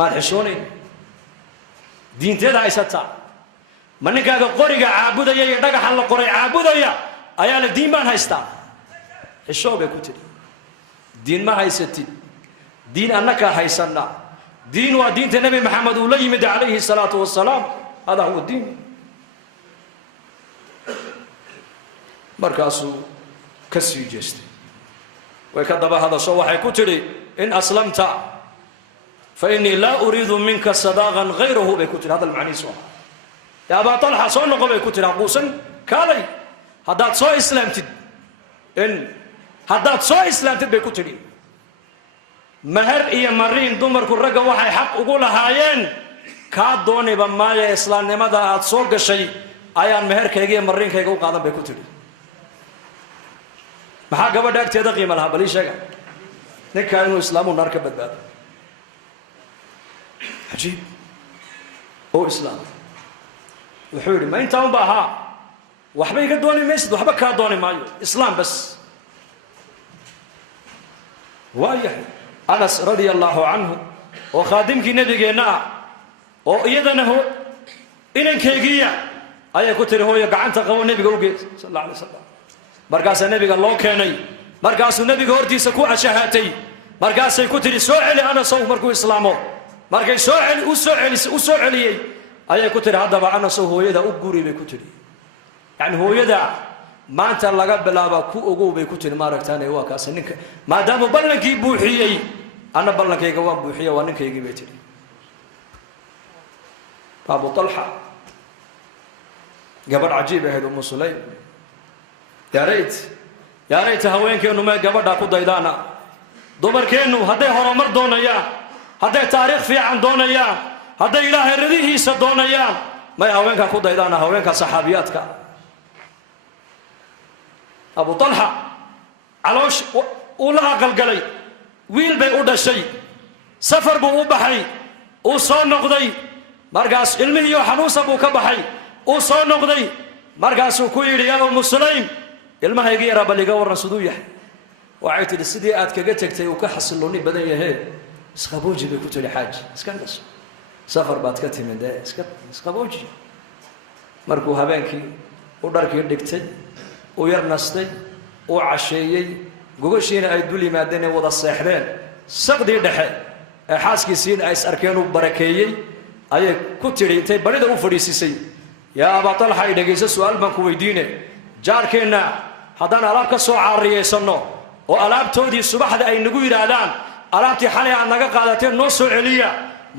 ma xishoonin diinteed haysataa maninkaaga qoriga caabudaya iyo dhagaxa la qoray caabudaya ayaa la diin baan haystaa xishoo bay ku tiri diin ma haysatid diin annaka haysana diin waa diinta nabi maxamed uu la yimid calayhi salaatu wasalaam hada huwa diin markaasuu ka sii jeestay way ka daba hadasho waxay ku tidhi in aslamta fa innii laa uriidu minka sadaaqan hayrahu bay ku tihi hadal macnihiisu ah yaa abaa talxa soo noqo bay ku tihi haquusan kaalay haddaad soo islaamtid bay ku tidhi mahar iyo mariin dumarku ragga waxay xaq ugu lahaayeen kaa dooniba maayo islaamnimada aad soo gashay ayaan meherkayga iyo mariinkayga u qaadan bay ku tidhi maxaa gabadha agteeda qiimo lahaa bal ii sheega ninkaa inuu islaamu naar ka badbaado cajiib oo islaam wuxuu yidhi ma intaa unba ahaa waxba iga dooni maysid waxba kaa dooni maayo islaam bas waayahay anas radia allahu canhu oo khaadimkii nabigeenna ah oo iyadana inankaygiiya ayay ku tiri hooyo gacanta qabo nebiga u geed sal alla alay wasalam markaasaa nebiga loo keenay markaasuu nebiga hortiisa ku ashahaatay markaasay ku tidhi soo celi anasow markuu islaamo markay u soo celiyey ayay ku tidhi haddaba anasow hooyada u guri bay ku tidhi yacni hooyada maanta laga bilaaba ku ogow bay ku tidhi maaragtaane waa kaasi ninka maadaamuu ballankii buuxiyey anna ballankayga waan buuxiya waa ninkaygii bay tidhi abu talxa gabadh cajiib ahayd umu sulaym yaa rayta haweenkeennu mee gabadhaa ku daydaana dumarkeennu hadday horumar doonayaan hadday taariikh fiican doonayaan hadday ilaahay radihiisa doonayaan may haweenkaa ku daydaana haweenka saxaabiyaadka abu talxa caloosh uu la aqalgalay wiil bay u dhashay safar buu u baxay uu soo noqday markaas ilmihiiyo xanuunsa buu ka baxay uu soo noqday markaasuu ku yidhi yaa umu sulaym ilmahaygii yaraa bal iga warran siduu yahay waxay tidhi sidii aad kaga tegtay uu ka xasillooni badan yahee isqabooji bay ku tidhi xaaji iska naso safar baad ka timid ee isqabooji markuu habeenkii u dharkii dhigtay uu yar nastay uu casheeyey gogashiina ay dul yimaadeen ee wada seexdeen saqdii dhexe ee xaaskiisiina ay is arkeen uu barakeeyey ayay ku tidhi intay barida u fadhiisisay yaa abaa talxa ay dhegayso su-aal baan ku weydiine jaarkeenna haddaan alaab ka soo caariyaysanno oo alaabtoodii subaxda ay nagu yidhaahdaan alaabtii xalay aad naga qaadateen noo soo celiya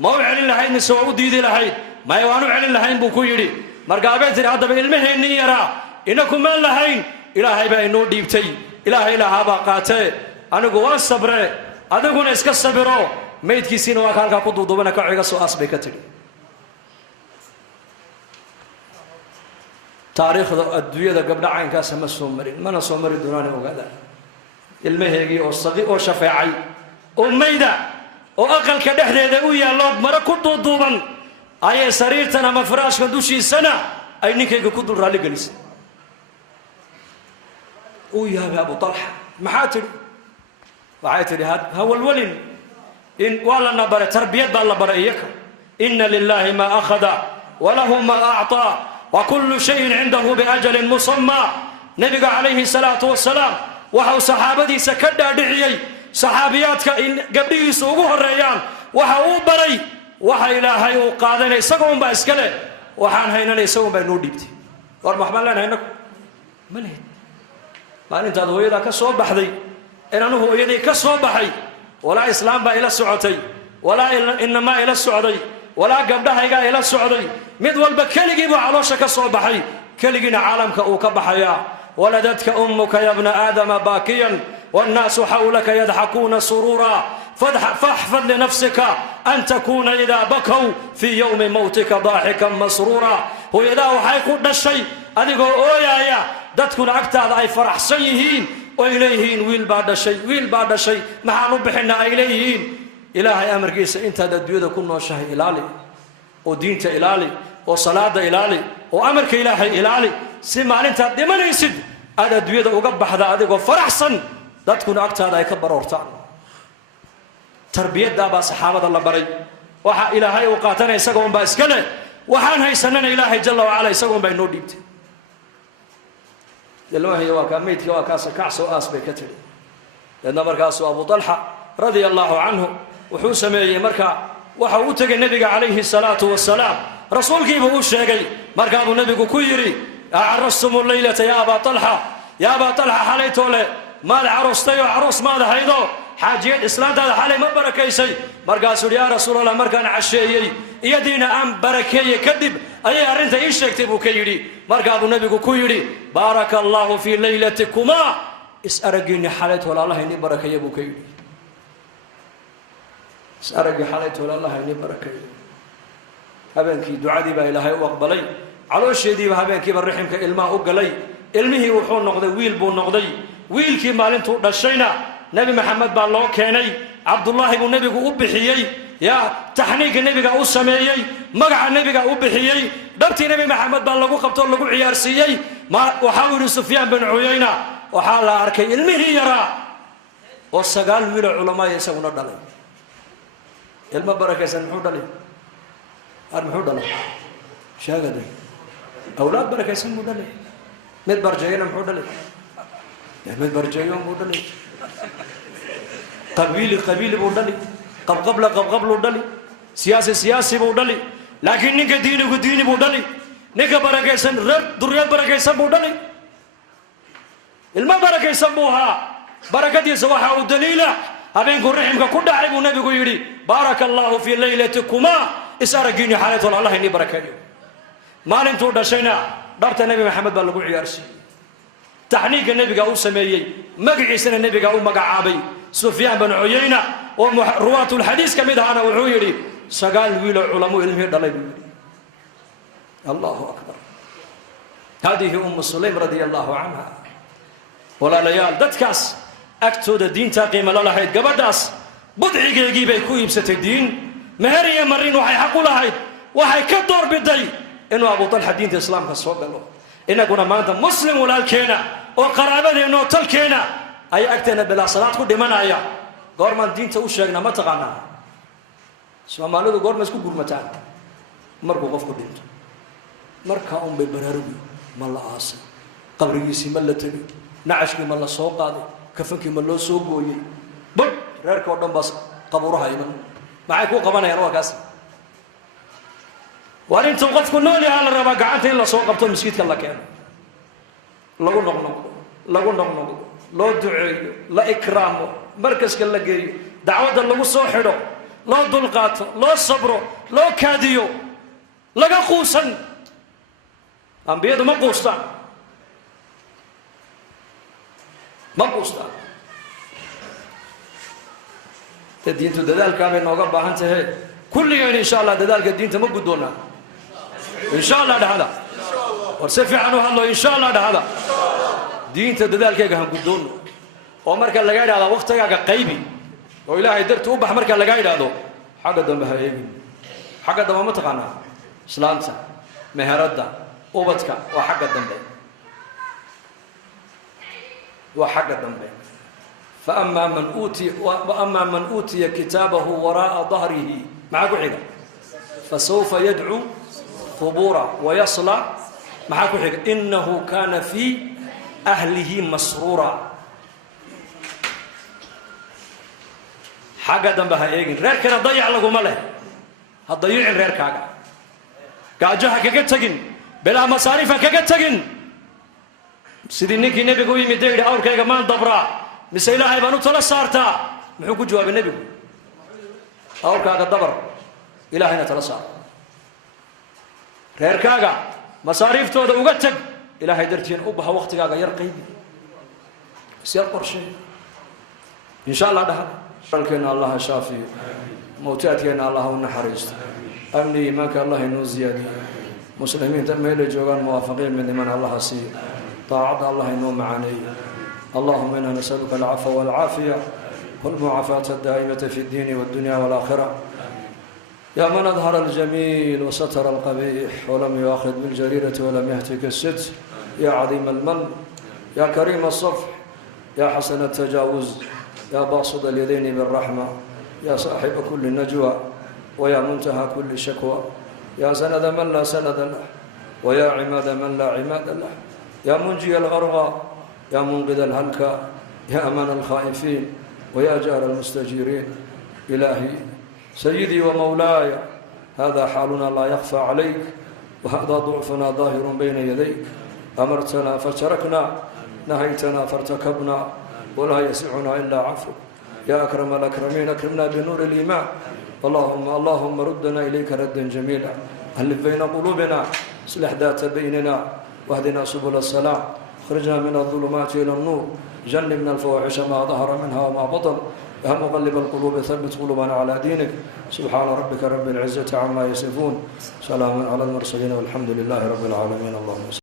ma u celin lahayd mise waa u diidi lahayd maya waan u celin lahayn buu ku yidhi markaabay tidhi haddaba ilmaheennii yaraa inakumaan lahayn ilaahay baa inoo dhiibtay ilaahay lahaabaa qaatee anigu waan sabre adiguna iska sabiro maydkiisiina waa ka halkaa ku duuduubana kaco iga soo aas bay ka tidhi taariikhda adduunyada gabdha caynkaasa ma soo marin mana soo mari doonaani ogaada ilmaheegii oo shafeecay oo mayda oo aqalka dhexdeeda u yaallo mara ku duuduuban ayay sariirtan ama faraashka dushiisana ay ninkayga ku dul raalli gelisay uu yaabay abu talxa maxaa tidhi waxay tidhi ha walwalin in waa lana baray tarbiyad baa la baray iyaka ina lilaahi maa akhada walahu maa acطaa وكل شيء عنده بأجل مسمى نبي عليه الصلاة والسلام وحو صحابتي سكدا دحيي صحابياتك قبلي سوقه الريان وحو بري وحا إلهي وقادنا يسقون بأسكله وحان هيننا يسقون بأنو ديبتي ورمحمد لنا هينك ملهد ما أنت أدوية كسوب بحذي إن أنه يدي كسوب بحي ولا إسلام با إلى السعودي ولا إنما إلى السعودي ولا قبلها يقال إلى السعودي مدول بكلجي وعلوشة كصوبحي كلجينا عالمك وكبحيا ولدتك أمك يا ابن آدم باكيا والناس حولك يضحكون سرورا فاحفظ لنفسك أن تكون إذا بكوا في يوم موتك ضاحكا مسرورا هو إذا وحيقود الشيء أدقوا أويا دتكون أكتاد أي فرح سيهين وإليهين ويل بعد الشيء مع نبحنا إليهين إلهي أمر كيسا إنت دادويدا كنا شهي إلالي ودينت إلالي وصلاة إلالي وأمرك إلهي إلالي سيما أنت دمان يسد هذا دويدا وقبح ذا أدق وفرح صن لا تكون أكتر هذا يكبر ورطان تربية دابا صحابة الله بري وحا إلهي وقاتنا يساقون بأسكنه وحان هاي سنن إلهي جل وعلا يساقون بأنه ديبت يلوهي واكا ميتك واكا سكعس وآس بكتري لأن مركاسو أبو طلحة رضي الله عنه wuxuu sameeyay marka waxa uu tagay nabiga calayhi salaatu wasalaam rasuulkiiba uu sheegay marka uu nabigu ku yiri arasumul laylata ya aba talha xalaytole maal arostay oo aros maad haydo xaajiyad islaantada xalay ma barakaysay markaasuu ya rasuulallah markaan casheeyay iyadiina aan barakeeyay kadib ayay arinta ii sheegtay buu ka yiri marka uu nabigu ku yiri barakallahu fi laylatikuma is aragini xalaytole allah inii barakeeyay buu ka yiri سأرجع حالته الله إني بركة أبنك دعادي بإلهي وأقبلي caloosheediiba habeenkiiba riximka ilmaha u galay ilmihii wuxuu noqday wiil buu noqday wiilkii maalintuu dhashayna nebi maxamed baa loo keenay cabdullaahi buu nebigu u bixiyey yaa taxniigga nebiga u sameeyey magaca nebiga u bixiyey dhabtii nebi maxamed baa lagu qabto lagu ciyaarsiiyey waxaa uu yidhi sufyaan bin cuyayna waxaa la arkay ilmihii yaraa oo 9 wiiloo culamaaya isaguna dhalay ilmo barakaysan muxuu dhalay muxuu dhalay sheegade awlaad barakaysan buu dhalay mid barjeeyana muxuu dhalay mid barjeeyo buu dhalay qabiili buu dhalay qabqab luu dhali siyaasi buu dhali laakiin ninka diini buu dhali ninka barakaysan reer duriyad barakaysan buu dhali ilma barakaysan buu ahaa barakadiisa waxaa u daliila habeenkuu riximka ku dhacay buu nabigu yidhi baaraka allaahu fii laylatikuma is-aragiini xaalaytool allah inii barakeeyo maalintuu dhashayna dhabta nebi maxamed baa lagu ciyaarsiiyey taxniigga nebiga u sameeyey magaciisana nebiga u magacaabay sufyaan bin cuyayna oo ruwaatulxadiis ka mid ahana wuxuu yidhi 9 wiiloo culamuu ilmihii dhalay buu yidhi allahu akbar hadihi umu sulaym radia allahu canha walaalayaal dadkaas agtooda diintaa qiimo la lahayd gabadhaas budcigeegii bay ku iibsatay diin meher iyo marin waxay xaq u lahayd waxay ka doorbiday inuu abu talxa diinta islaamka soo galo inaguna maanta muslim walaalkeena oo qaraabadeenna oo talkeena ay agteena bilaa salaad ku dhimanaya goormaan diinta u sheegnaa ma taqaanaa soomaalidu goorma isku gurmataan markuu qofku dhinto markaa unbay baraarugi ma la aasay qabrigiisii ma la tegay nacashkii ma la soo qaaday kafankii ma loo soo gooyey bad reerka oo dhan baas qabuuraha iman maxay kuu qabanayaan waa kaas waar intuu qofku nool yahaa la rabaa gacanta in la soo qabto masjidka la keeno lagu noqnoqdo loo duceeyo la ikraamo markaska la geeyo dacwadda lagu soo xidho loo dulqaato loo sabro loo kaadiyo laga quusan ambiyadu ma quustaan ta diintu dadaalkaa bay nooga baahan tahay kulligeen insha allah dadaalka diinta ma guddoonaa insha allah dhahada war si fiican u hadlo insha allah dhahada diinta dadaalkayga han guddoono oo marka laga idhahdo waqtigaaga qaybi oo ilaahay dartii u bax marka laga idhaahdo xagga dambe ha eegin xagga dambe ma taqaanaa islaanta meheradda ubadka waa xagga dambe فأما من أوتي كتابه وراء ظهره مع قحيقة فسوف يدعو ثبورا ويصلى مع قحيقة إنه كان في أهله مسرورا حاجة دنبها إيجن رير كنا ضيع لكم ماله هتضيعين رير كاجا كاجها كجتجن بلا مصاريف كجتجن سيدنيكي نبي قوي مدير أول كاجا ما ندبرا mise ilaahay baan u tala saartaa muxuu ku jawaabay nebigu awrkaaga dabar ilaahayna tala saar reerkaaga masaariiftooda uga tag ilaahay dartiin u baxa waqtigaaga yar qaybi isyar qorshe insha allah dhaha halkeena allah shaafiyo mawtaadkeena allah u naxariisto amni iimaanka allah inuu ziyaadiyo muslimiinta meelay joogaan muwaafaqiin midniman allah siiyo daacadda allah inuu macaaneeyo اللهم إنا نسألك العفو والعافية والمعافاة الدائمة في الدين والدنيا والآخرة يا من أظهر الجميل وستر القبيح ولم يؤاخذ بالجريرة ولم يهتك الستر يا عظيم المن يا كريم الصفح يا حسن التجاوز يا باسط اليدين بالرحمة يا صاحب كل نجوى ويا منتهى كل شكوى يا سند من لا سند له ويا عماد من لا عماد له يا منجي الغرغى يا منقذ الهلكى يا أمان الخائفين ويا جار المستجيرين إلهي سيدي ومولاي هذا حالنا لا يخفى عليك وهذا ضعفنا ظاهر بين يديك أمرتنا فتركنا نهيتنا فارتكبنا ولا يسعنا إلا عفوك يا أكرم الأكرمين أكرمنا بنور الإيمان اللهم ردنا إليك ردا جميلا ألف بين قلوبنا اصلح ذات بيننا واهدنا سبل السلام اخرجنا من الظلمات إلى النور جنبنا الفواحش ما ظهر منها وما بطن يا مقلب القلوب ثبت قلوبنا على دينك سبحان ربك رب العزة عما يصفون سلام على المرسلين والحمد لله رب العالمين اللهم